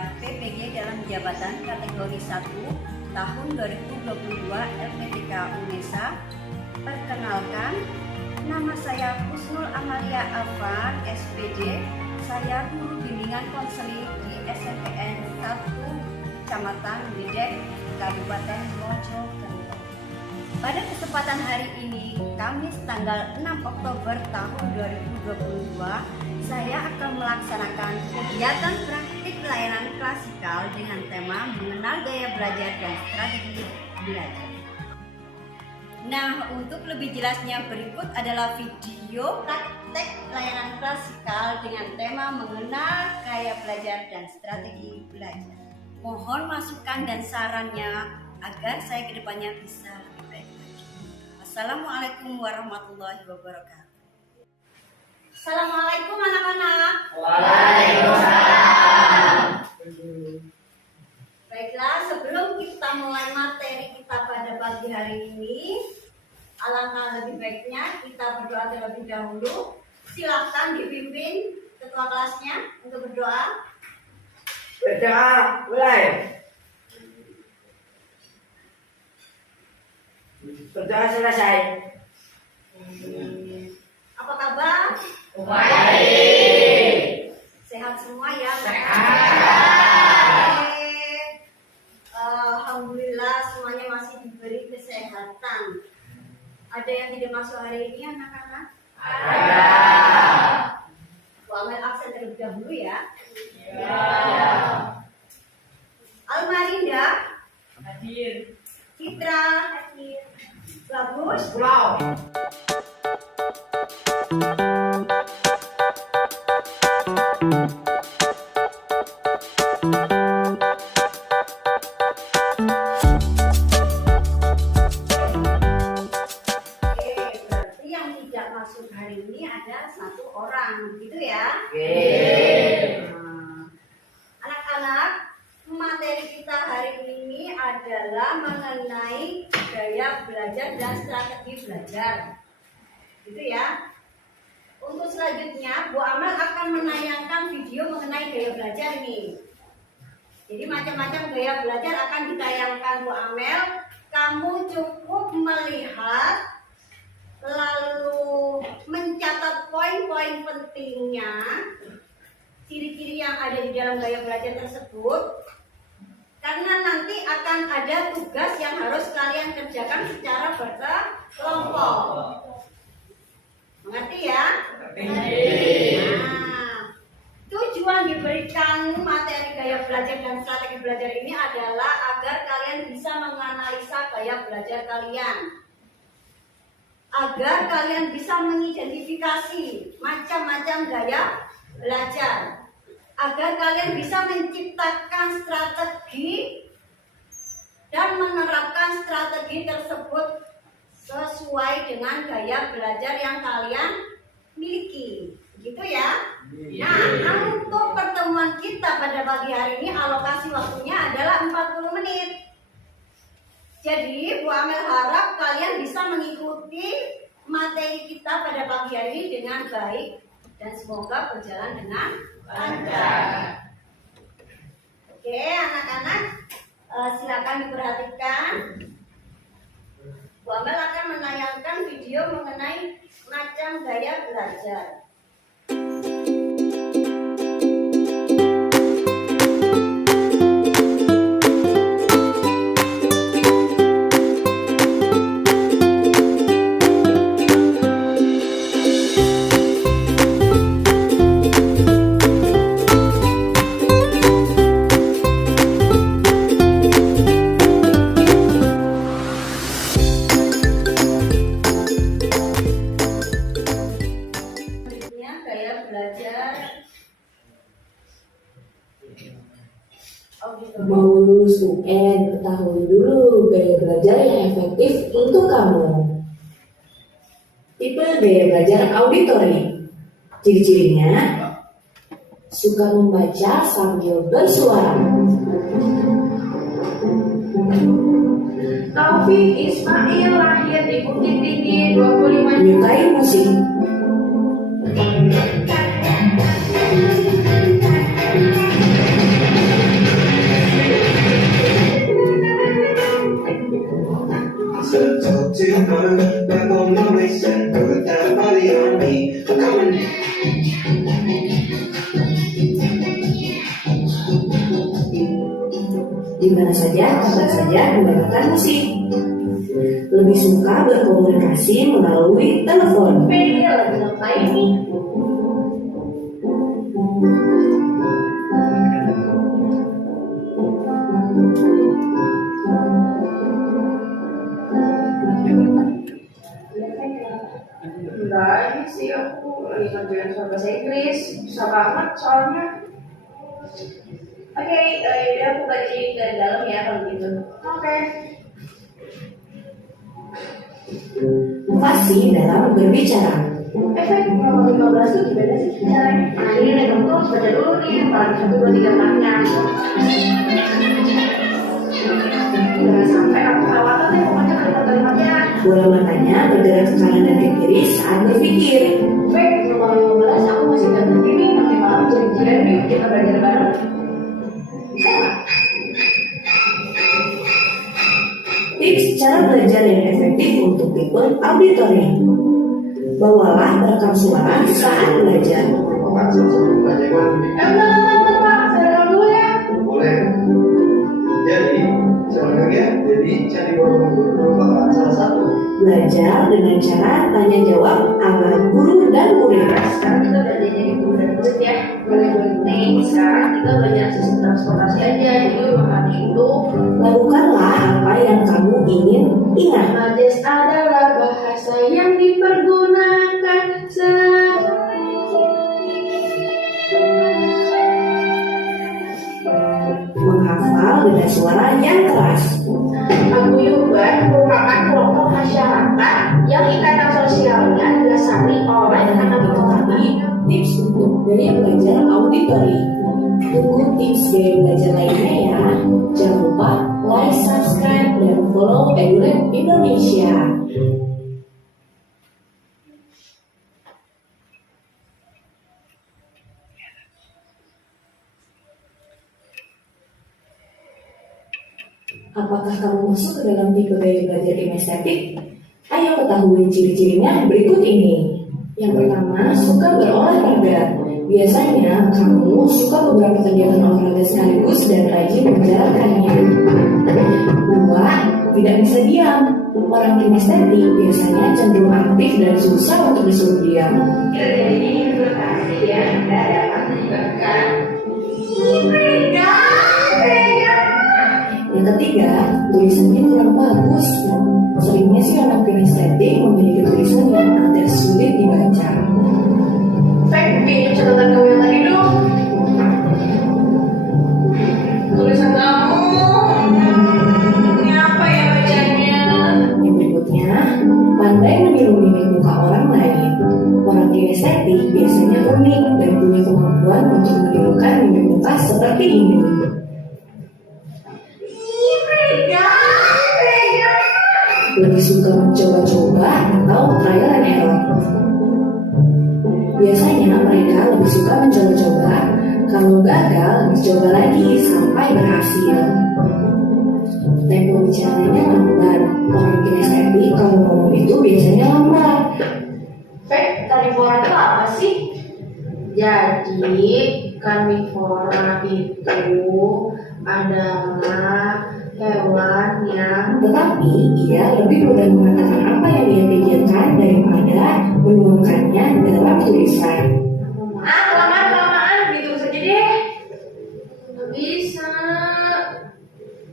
saya PPG dalam jabatan kategori 1 tahun 2022 LPTK UNESA. Perkenalkan, nama saya Husnul Amalia Afan, SPD. Saya guru bimbingan konseling di SMPN 1 Kecamatan Gedek, Kabupaten Mojokerto. Pada kesempatan hari ini, Kamis tanggal 6 Oktober tahun 2022, saya akan melaksanakan kegiatan praktik layanan klasikal dengan tema mengenal gaya belajar dan strategi belajar. Nah, untuk lebih jelasnya berikut adalah video praktek layanan klasikal dengan tema mengenal gaya belajar dan strategi belajar. Mohon masukan dan sarannya agar saya kedepannya bisa lebih baik lagi. Assalamualaikum warahmatullahi wabarakatuh. Assalamualaikum anak-anak. Waalaikumsalam. Baiklah, sebelum kita mulai materi kita pada pagi hari ini, alangkah lebih baiknya kita berdoa terlebih dahulu. Silakan dipimpin ketua kelasnya untuk berdoa. Berdoa mulai. Berdoa selesai. Apa kabar? Baik. Sehat semua ya? Sehat. Alhamdulillah semuanya masih diberi kesehatan. Ada yang tidak masuk hari ini anak-anak? Ada. Bu Amel absen terlebih dahulu ya. Ya. Almarinda Hadir. Citra hadir. Bagus. Pulau. Berarti yang tidak masuk hari ini ada satu orang, gitu ya? Nah, anak-anak, materi kita hari ini adalah mengenai gaya belajar dan strategi belajar, gitu ya? Untuk selanjutnya, Bu Amel akan menayangkan video mengenai gaya belajar ini. Jadi macam-macam gaya belajar akan ditayangkan Bu Amel. Kamu cukup melihat lalu mencatat poin-poin pentingnya, ciri-ciri yang ada di dalam gaya belajar tersebut, karena nanti akan ada tugas yang harus kalian kerjakan secara berkelompok. Mengerti ya? Nah, tujuan diberikan materi gaya belajar dan strategi belajar ini adalah agar kalian bisa menganalisa gaya belajar kalian, agar kalian bisa mengidentifikasi macam-macam gaya belajar, agar kalian bisa menciptakan strategi dan menerapkan strategi tersebut sesuai dengan gaya belajar yang kalian miliki, gitu ya. Nah, untuk pertemuan kita pada pagi hari ini alokasi waktunya adalah 40 menit. Jadi, Bu Amel harap kalian bisa mengikuti materi kita pada pagi hari ini dengan baik dan semoga berjalan dengan lancar. Oke, anak-anak, silakan diperhatikan. Bu Amel akan menayangkan video mengenai macam gaya belajar. Mau lulus UN, ketahui dulu gaya belajar yang efektif untuk kamu. Tipe gaya belajar auditori. Ciri-cirinya, suka membaca sambil bersuara. Taufik Ismail lahir di Bukit Tinggi 25 Menyukai musik. di mana saja, kapan saja mendengarkan musik. Lebih suka berkomunikasi melalui telepon. Dia lagi ngapain nih? Enggak, ini sih aku lagi ngerjain soal bahasa Inggris. Susah banget soalnya. Oke, yaudah aku balik ke dalam ya kalau gitu. Oke. Fasih dalam berbicara. Efek nomor 15 itu gimana sih caranya? Nah ini nih kamu harus baca dulu nih, paling 1, 2, 3, 4-nya. Jangan sampai aku khawatir deh pokoknya kalimat-kalimatnya. Bola matanya bergerak ke kanan dan ke kiri saat berpikir. Efek nomor 15 aku masih gak ngerti nih, nanti malam janjian yuk kita belajar bareng. Bisa nggak? Tips cara belajar yang efektif untuk tipe auditory. Bawalah perekam suara saat belajar. Bentar, Pak, saya rekam dulu ya. Boleh. Jadi, cari guru merupakan salah satu. Belajar dengan cara tanya jawab ala guru dan murid. Sekarang kita udah jadi guru dan murid ya. Nih, sekarang kita belajar sistem transportasi aja. Jadi memahami itu. Lakukanlah apa yang kamu ingin ingat. Majas adalah bahasa yang dipergunakan Menghafal dengan suara yang keras. Paguyuban merupakan kelompok masyarakat yang ikatan sosialnya didasari oleh anak Tetapi tips untuk gaya belajar auditory. Tunggu tips gaya belajar lainnya ya. Jangan lupa like, subscribe, dan follow EduLab Indonesia. Apakah kamu masuk ke dalam tipe gaya belajar kinestetik? Ayo ketahui ciri-cirinya berikut ini. Yang pertama, suka berolahraga. Biasanya kamu suka beberapa kegiatan olahraga sekaligus dan rajin menjalankannya. Dua, tidak bisa diam. Orang kinestetik biasanya cenderung aktif dan susah untuk disuruh diam. Jadi berkasi ya, tidak dapat menyebabkan Yang ketiga, tulisannya kurang bagus. Seringnya sih orang kinestetik memiliki tulisan yang agak sulit dibaca. Fek, pinjam catatan kamu yang tadi dong. Tulisan kamu. Ini apa ya bacanya? Yang berikutnya, pandai meniru mimik muka orang lain. Orang kinestetik biasanya unik dan punya kemampuan untuk menirukan mimik muka seperti ini. Lebih suka mencoba-coba atau trial and error. Biasanya mereka lebih suka mencoba-coba, kalau gagal mencoba lagi sampai berhasil. Tempo bicaranya lambat. Orang kinestetik kalau ngomong itu biasanya lambat. Fek, karnivora itu apa sih? Jadi, karnivora itu adalah hewan yang Tetapi ia lebih mudah mengatakan apa yang dia pikirkan daripada menuangkannya dalam tulisan. kelamaan gitu saja deh. Nggak bisa.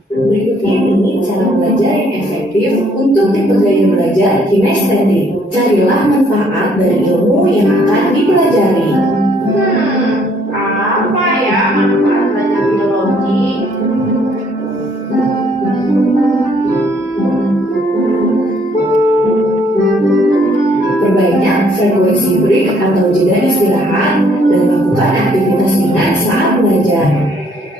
Berikut ini cara belajar yang efektif untuk tipe gaya belajar kinestetik. Carilah manfaat dari ilmu yang akan dipelajari. Apa ya manfaat belajar biologi? Perbanyak frekuensi break atau jeda istirahat dan lakukan aktivitas ringan saat belajar.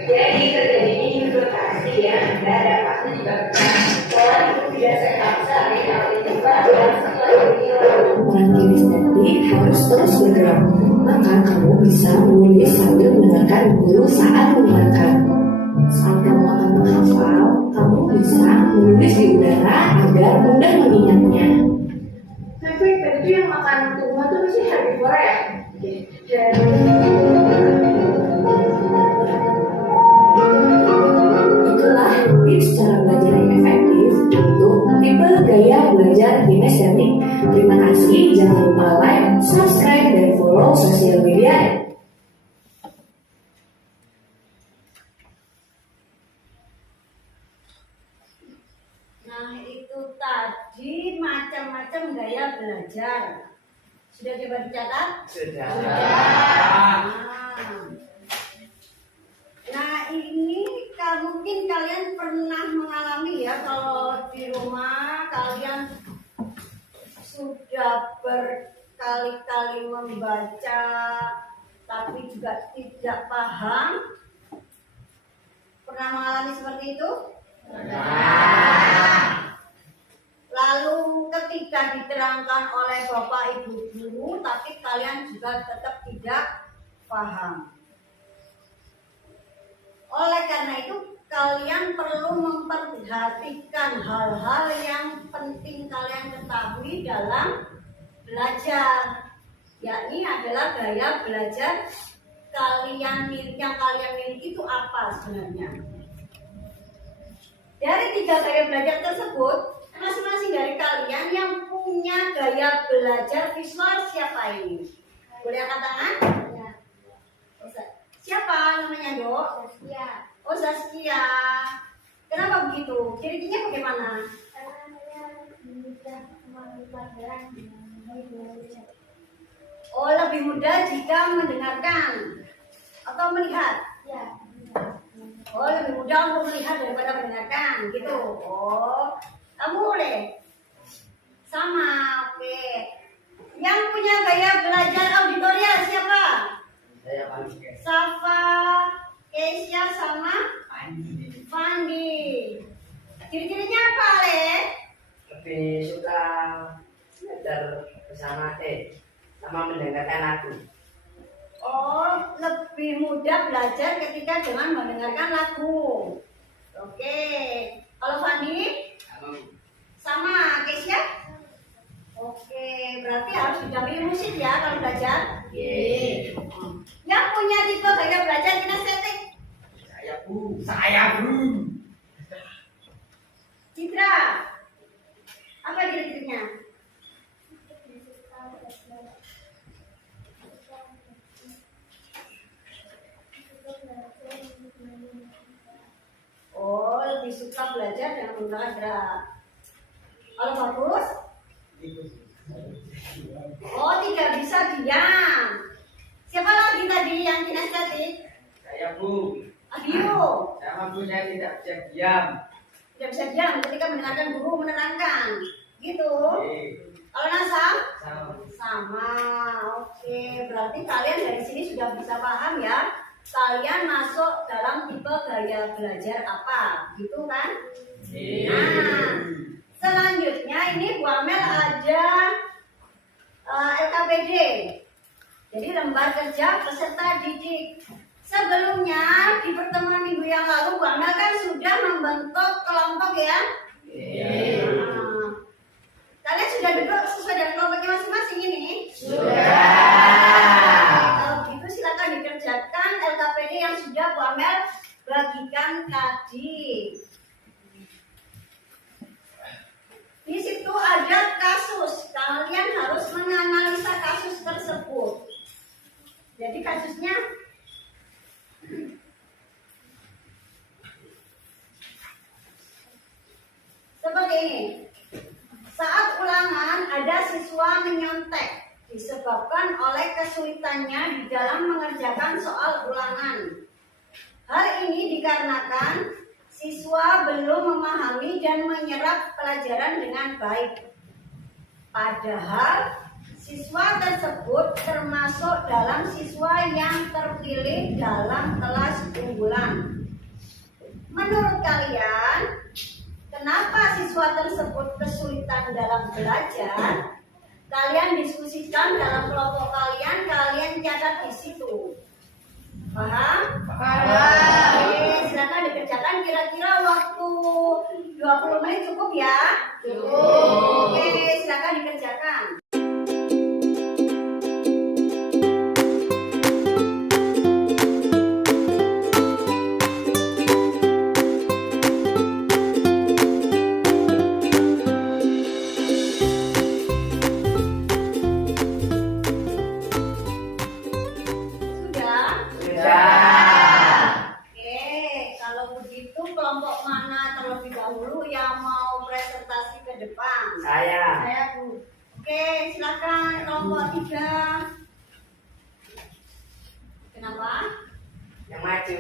Jadi terjadinya hidrotasi ya, tidak dapat menyebabkan pola hidup tidak sehat sehari-hari bahkan setelah hilang. Orang kinestetik harus terus bergerak, maka kamu bisa menulis sambil mendengarkan guru saat mendengarkan. Saat kamu akan menghafal, kamu bisa menulis di udara agar mudah mengingatnya. Tapi tadi tuh yang makan tumbuhan tuh pasti herbivora ya? Itulah Estetik. Terima kasih, jangan lupa like, subscribe, dan follow sosial media. Nah, itu tadi macam-macam gaya belajar. Sudah coba dicatat? Sudah. Nah, ini mungkin kalian pernah mengalami ya, kalau di rumah kalian sudah berkali-kali membaca tapi juga tidak paham. Pernah mengalami seperti itu? Lalu ketika diterangkan oleh Bapak Ibu guru tapi kalian juga tetap tidak paham. Oleh karena itu kalian perlu memperhatikan hal-hal yang penting kalian ketahui dalam belajar, yakni adalah gaya belajar yang kalian miliki itu apa sebenarnya. Dari 3 gaya belajar tersebut, masing-masing dari kalian yang punya gaya belajar visual siapa ini? Boleh angkat tangan? Siapa namanya, Dok? Saskia. Oh, Saskia. Kenapa begitu? Ciri-cirinya bagaimana? Karena saya mudah memahami pelajaran dengan belajar. Oh, lebih mudah jika mendengarkan atau melihat. Ya. Oh, lebih mudah untuk melihat daripada mendengarkan, gitu. Oh, kamu boleh. Sama, oke. Yang punya gaya belajar auditorial siapa? Saya pakai. Safa, Keisha, sama Andi. Fandi. Ciri-cirinya apa, Le? Lebih suka belajar bersama sama mendengarkan lagu. Oh, lebih mudah belajar ketika dengan mendengarkan lagu. Oke. Kalau Fandi? Sama Keisha? Oke, berarti harus didampingi musik ya kalau belajar. Yang punya tipe gaya belajar kinestetik? Saya Bu. Citra. Apa ciri-cirinya? Oh, lebih suka belajar dengan menggunakan gerak. Kalau bagus? Oh, tidak bisa diam. Siapa lagi tadi yang kinestetik? Saya Bu. Adio. Sama Bu, saya tidak bisa diam. Tidak bisa diam ketika mendengarkan guru menerangkan. Gitu. Kalau Nasam? Sama. Oke, berarti kalian dari sini sudah bisa paham ya. Kalian masuk dalam tipe gaya belajar apa, gitu kan? Nah, selanjutnya ini Bu Amel ada LKPD. Jadi lembar kerja peserta didik. Sebelumnya di pertemuan minggu yang lalu Bu Amel kan sudah membentuk kelompok ya. Nah, kalian sudah duduk sesuai dengan kelompoknya masing-masing ini? Kalau gitu silakan dikerjakan LKPD yang sudah Bu Amel bagikan tadi. Di situ ada kasus. Kalian harus menganalisa kasus tersebut. Jadi kasusnya seperti ini. Saat ulangan ada siswa menyontek disebabkan oleh kesulitannya di dalam mengerjakan soal ulangan. Hal ini dikarenakan siswa belum memahami dan menyerap pelajaran dengan baik. Padahal siswa tersebut termasuk dalam siswa yang terpilih dalam kelas unggulan. Menurut kalian, kenapa siswa tersebut kesulitan dalam belajar? Kalian diskusikan dalam kelompok kalian, kalian catat di situ. Paham? Paham. Oke, silakan dikerjakan. Kira-kira waktu 20 menit cukup ya? Cukup. Oke, silakan dikerjakan. Kalau begitu kelompok mana terlebih dahulu yang mau presentasi ke depan? Saya. Bu. Oke, silakan kelompok 3. Kenapa? Yang maju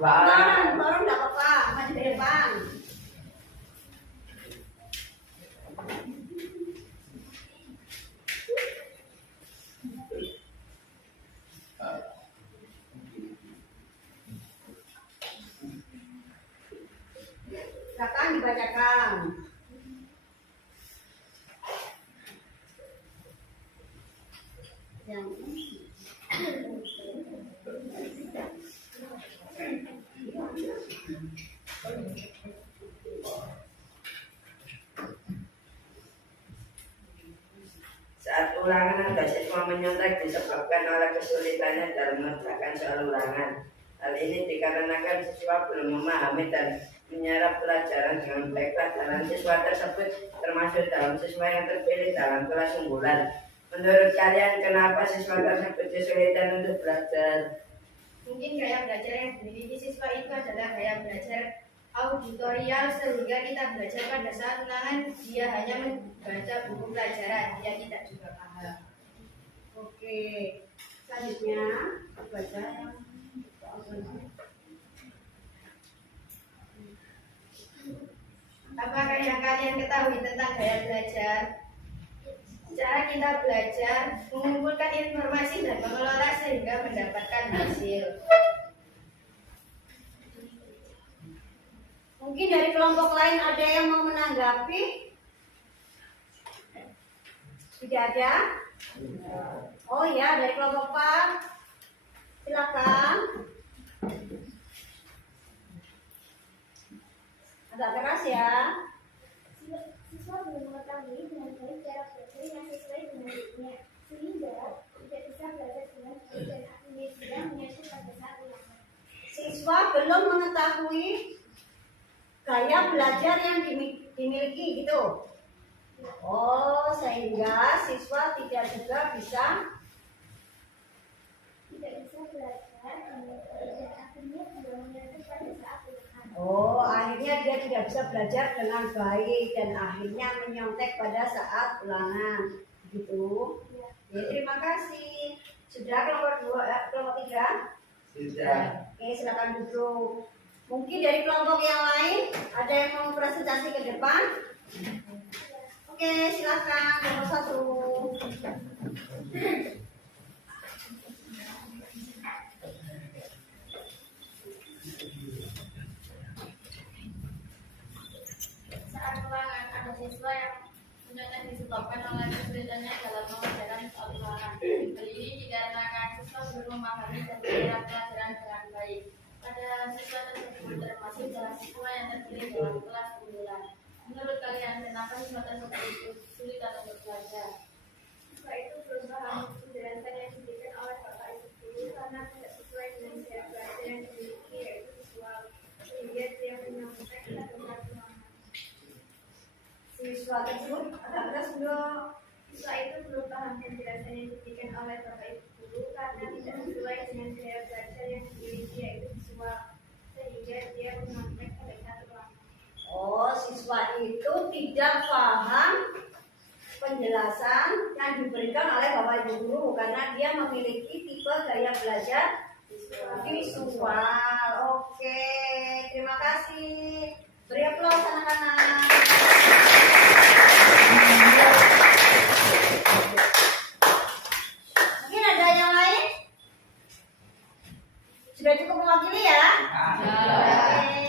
2 orang. Orang enggak apa-apa, maju ke depan. Silakan dibacakan. Yang Saat ulangan ada siswa menyontek disebabkan oleh kesulitannya dalam mengerjakan soal ulangan. Hal ini dikarenakan siswa belum memahami dan menyerap pelajaran dengan baik. Pelajaran siswa tersebut termasuk dalam siswa yang terpilih dalam kelas unggulan. Menurut kalian, kenapa siswa tersebut kesulitan untuk belajar? Mungkin gaya belajar yang dimiliki siswa itu adalah gaya belajar auditorial, sehingga kita belajar pada saat ulangan dia hanya membaca buku pelajaran, dia tidak juga paham. Oke, selanjutnya baca yang Apakah yang kalian ketahui tentang gaya belajar? Cara kita belajar mengumpulkan informasi dan mengelola sehingga mendapatkan hasil. mungkin dari kelompok lain ada yang mau menanggapi? Tidak ada? Oh ya, dari kelompok 4. Silakan. Agak keras ya. Siswa belum mengetahui dengan baik cara belajar yang sesuai dengan dirinya, sehingga tidak bisa belajar dengan baik dan akhirnya tidak menyatu pada saat ulangan. Siswa belum mengetahui gaya belajar yang dimiliki gitu. Oh, sehingga siswa tidak juga bisa belajar dan akhirnya tidak menyatu pada saat ulangan. Oh, akhirnya dia tidak bisa belajar dengan baik dan akhirnya menyontek pada saat ulangan. Gitu. Ya, terima kasih. Sudah kelompok 2, kelompok 3? Sudah. Oke, silakan duduk. Mungkin dari kelompok yang lain ada yang mau presentasi ke depan? Oke, silakan nomor 1. Saat ulangan, ada siswa yang menyontek disebabkan oleh kesulitannya dalam mengerjakan soal ulangan. Hal ini dikarenakan siswa belum memahami dan menyerap pelajaran dengan baik. Pada siswa tersebut termasuk dalam siswa yang terpilih dalam kelas unggulan. Menurut kalian, kenapa siswa tersebut itu kesulitan untuk belajar? Siswa itu belum paham penjelasan yang diberikan oleh Bapak Ibu guru karena tidak sesuai dengan gaya belajar yang dimiliki yaitu visual, sehingga dia menyontek pada saat ulangan. Siswa tersebut agak keras dong. Siswa itu belum paham penjelasan yang diberikan oleh Bapak Ibu guru karena tidak sesuai dengan gaya belajar yang dimiliki yaitu visual, sehingga dia menyontek pada saat ulangan. Oh, siswa itu tidak paham penjelasan yang diberikan oleh Bapak Ibu guru karena dia memiliki tipe gaya belajar visual. Oke, terima kasih. Beri aplaus anak-anak. Mungkin ada yang lain? Sudah cukup mewakili ya? Oke.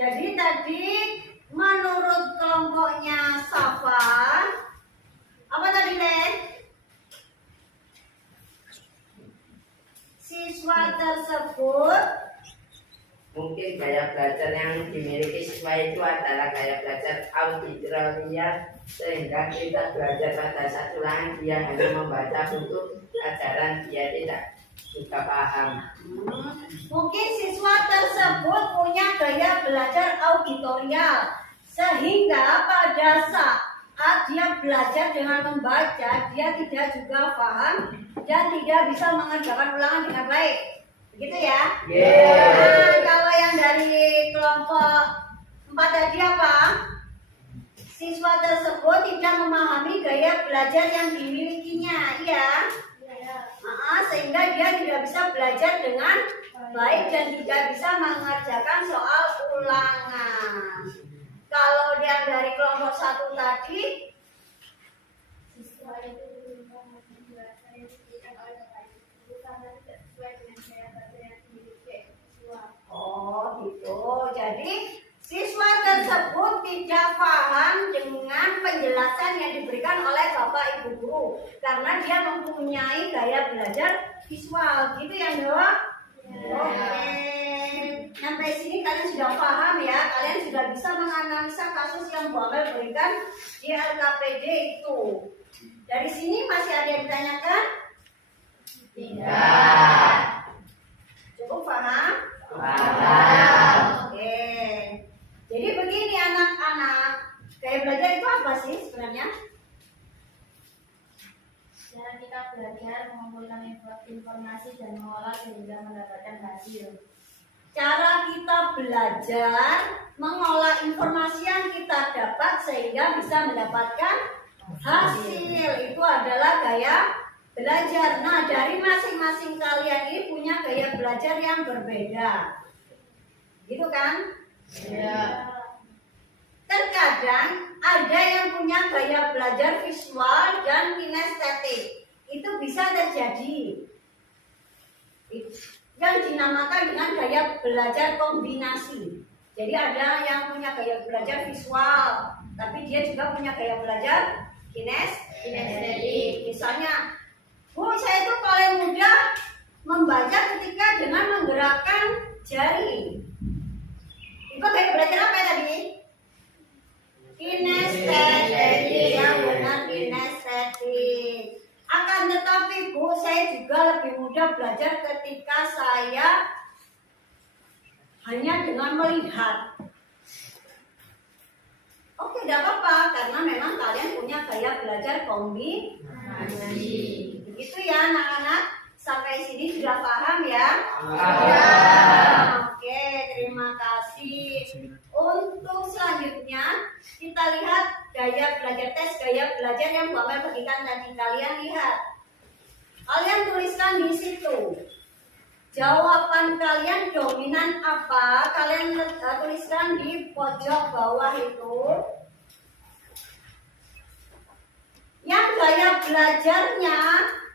Jadi tadi menurut kelompoknya Safa, apa tadi Len? Siswa tersebut Mungkin gaya belajar yang dimiliki siswa itu adalah gaya belajar auditorial, sehingga kita belajar pada saat ulangan dia hanya membaca buku pelajaran, dia tidak juga paham. mungkin siswa tersebut punya gaya belajar auditorial, sehingga pada saat dia belajar dengan membaca, dia tidak juga paham dan tidak bisa mengerjakan ulangan dengan baik. Gitu ya? Yeah. Nah, kalau yang dari kelompok 4 tadi apa? Siswa tersebut tidak memahami gaya belajar yang dimilikinya, iya? Sehingga dia tidak bisa belajar dengan baik dan tidak bisa mengerjakan soal ulangan. Kalau yang dari kelompok 1 tadi, Siswa itu berubah penjelasan yang diberikan oleh bapak ibu karena tidak sesuai dengan gaya belajar yang dimiliki siswa. oh gitu. Jadi siswa tersebut tidak paham dengan penjelasan yang diberikan oleh bapak ibu guru karena dia mempunyai gaya belajar visual. Gitu ya, Ndok? Oke. Sampai sini kalian sudah paham ya. Kalian sudah bisa menganalisa kasus yang Bu Amel berikan di LKPD itu. Dari sini masih ada yang ditanyakan? Tidak. Cukup paham? Oke. Jadi begini anak-anak, gaya belajar itu apa sih sebenarnya? Cara kita belajar mengumpulkan informasi dan mengolah sehingga mendapatkan hasil. Cara kita belajar mengolah informasi yang kita dapat sehingga bisa mendapatkan hasil. Itu adalah gaya belajar. Nah, dari masing-masing kalian ini punya gaya belajar yang berbeda. Gitu kan? Ya. Terkadang ada yang punya gaya belajar visual dan kinestetik. Itu bisa terjadi. Yang dinamakan dengan gaya belajar kombinasi. Jadi ada yang punya gaya belajar visual, tapi dia juga punya gaya belajar kinestetik. Misalnya, Bu, saya itu paling mudah membaca ketika dengan menggerakkan jari. Itu gaya belajar apa tadi? Kinestetik, yang benar kinestetik. Akan tetapi Bu, saya juga lebih mudah belajar ketika saya hanya dengan melihat. Oke, tidak apa-apa, karena memang kalian punya gaya belajar kombinasi. Begitu ya anak-anak, sampai sini sudah paham ya? Oke, terima kasih. Untuk selanjutnya kita lihat gaya belajar tes, gaya belajar yang Bu Amel bagikan tadi. Kalian lihat, kalian tuliskan di situ jawaban kalian dominan apa. Kalian tuliskan di pojok bawah itu. Yang gaya belajarnya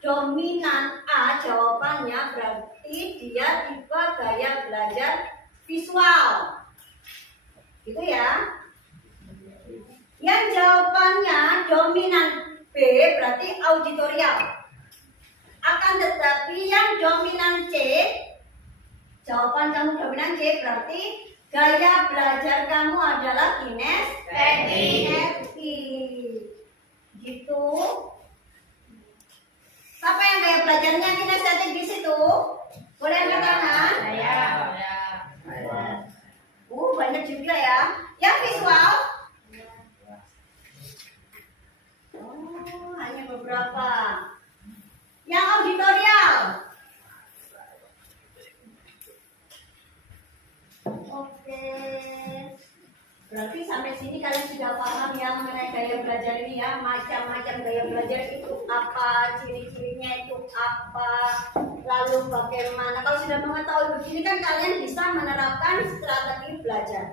dominan A, jawabannya berarti dia tipe gaya belajar visual. Gitu ya. Yang jawabannya dominan B berarti auditorial. Akan tetapi yang dominan C, jawaban kamu dominan C berarti gaya belajar kamu adalah kinestetik. Gitu. Siapa yang gaya belajarnya kinestetik di situ? Boleh angkat tangan? Saya. Banyak juga ya. Yang visual? Hanya beberapa. Yang auditorial? Oke. Berarti sampai sini kalian sudah paham ya mengenai gaya belajar ini ya. Macam-macam gaya belajar itu apa, ciri-cirinya itu apa, lalu bagaimana. Kalau sudah mengetahui begini kan kalian bisa menerapkan strategi belajar.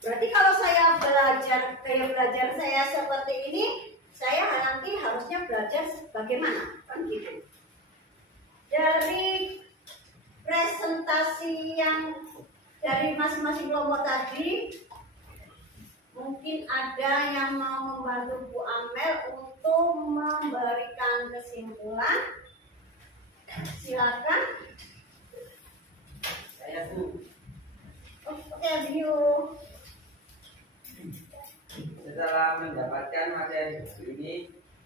Berarti kalau saya belajar, gaya belajar saya seperti ini, saya nanti harusnya belajar bagaimana? Kan gitu. Dari presentasi yang dari masing-masing kelompok tadi, mungkin ada yang mau membantu Bu Amel untuk memberikan kesimpulan. Silakan. Saya Bu. Oke, Bu. Setelah mendapatkan materi ini,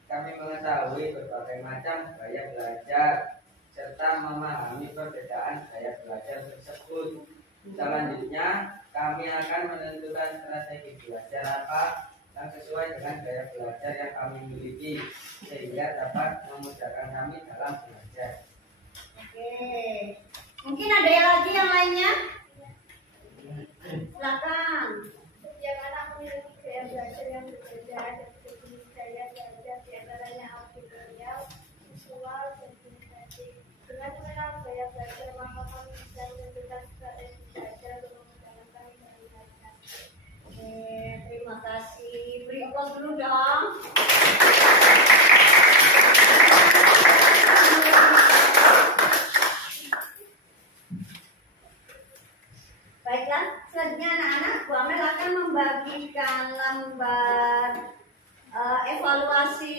kami mengetahui berbagai macam gaya belajar serta memahami perbedaan gaya belajar tersebut. Selanjutnya, kami akan menentukan strategi belajar apa yang sesuai dengan gaya belajar yang kami miliki, sehingga dapat memudahkan kami dalam belajar. Oke. Mungkin ada yang lagi yang lainnya? Silakan. Setiap anak memiliki gaya belajar yang berbeda dan jenis gaya belajar di antaranya auditorial, visual, dan kinestetik. Dengan mengenal gaya belajar, maka kami bisa menentukan strategi belajar untuk menjalankan dengan belajar. Oke, terima kasih. Beri aplaus dulu dong. Baiklah, selanjutnya anak-anak, Bu Amel akan membagikan lembar evaluasi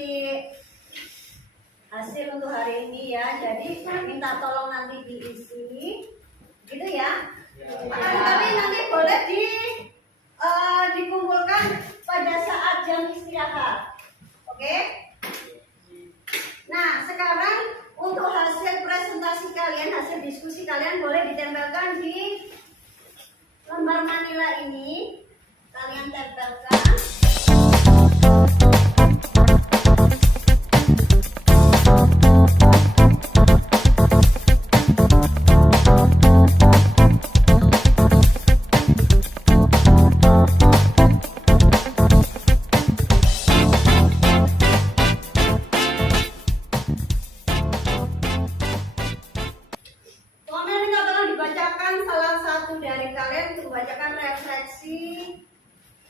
hasil untuk hari ini ya. Jadi minta tolong nanti diisi, gitu ya. Tapi nanti boleh dikumpulkan pada saat jam istirahat. Oke? Nah, sekarang untuk hasil presentasi kalian, hasil diskusi kalian boleh ditempelkan di lembar manila ini. Kalian tempelkan.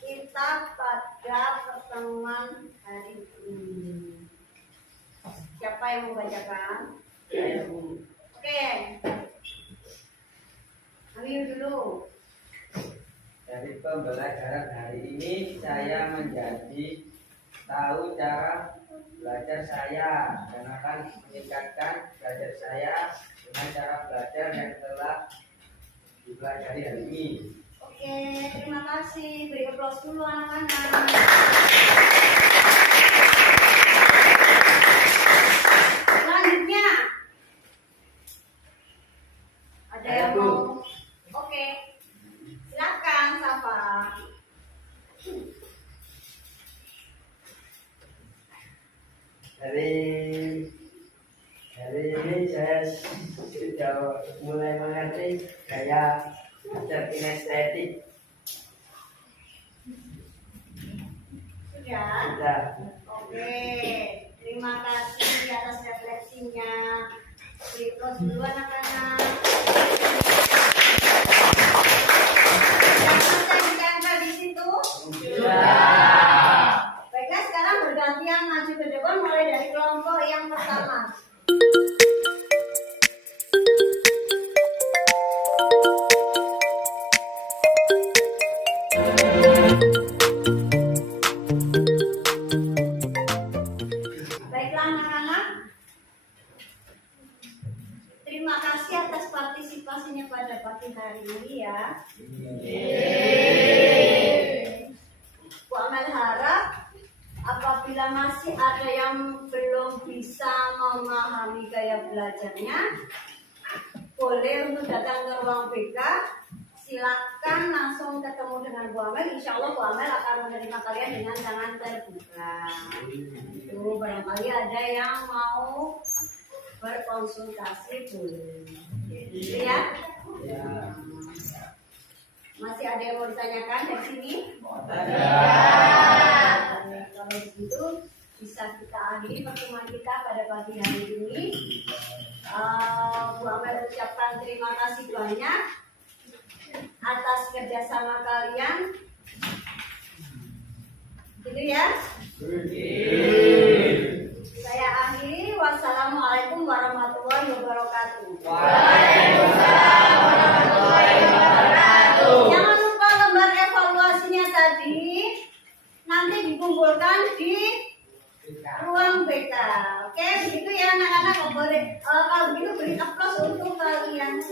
Kita pada pertemuan hari ini. Siapa yang membacakan? Oke. Ambil dulu. Dari pembelajaran hari ini saya menjadi tahu cara belajar saya dan akan meningkatkan belajar saya dengan cara belajar yang telah dipelajari hari ini. Oke, terima kasih. Beri aplaus dulu anak-anak. Selanjutnya, ada yang mau? Oke, silakan Safa. Hari ini saya sudah mulai mengerti gaya belajar kinestetik. Sudah? Oke, terima kasih atas refleksinya. Beri aplaus dulu anak-anak. Yang ditempel di situ? Baiklah, sekarang bergantian maju ke depan mulai dari kelompok yang pertama. Baiklah anak-anak, terima kasih atas partisipasinya pada pagi hari ini ya. Bu Amel harap apabila masih ada yang belum bisa memahami gaya belajarnya, boleh untuk datang ke ruang BK. Silakan langsung ketemu dengan Bu Amel. Insya Allah Bu Amel akan menerima kalian dengan tangan terbuka. Itu barangkali ada yang mau berkonsultasi boleh. Gitu ya? Masih ada yang mau ditanyakan dari sini? Kalau begitu bisa kita akhiri pertemuan kita pada pagi hari ini. Bu Amel ucapkan terima kasih banyak atas kerjasama kalian. Gitu ya? Saya akhiri. Wassalamualaikum warahmatullahi wabarakatuh. Waalaikumsalam warahmatullahi wabarakatuh. Jangan lupa lembar evaluasinya tadi nanti dikumpulkan di ruang BK. Oke, begitu ya anak-anak. Kalau begitu beri aplaus untuk kalian.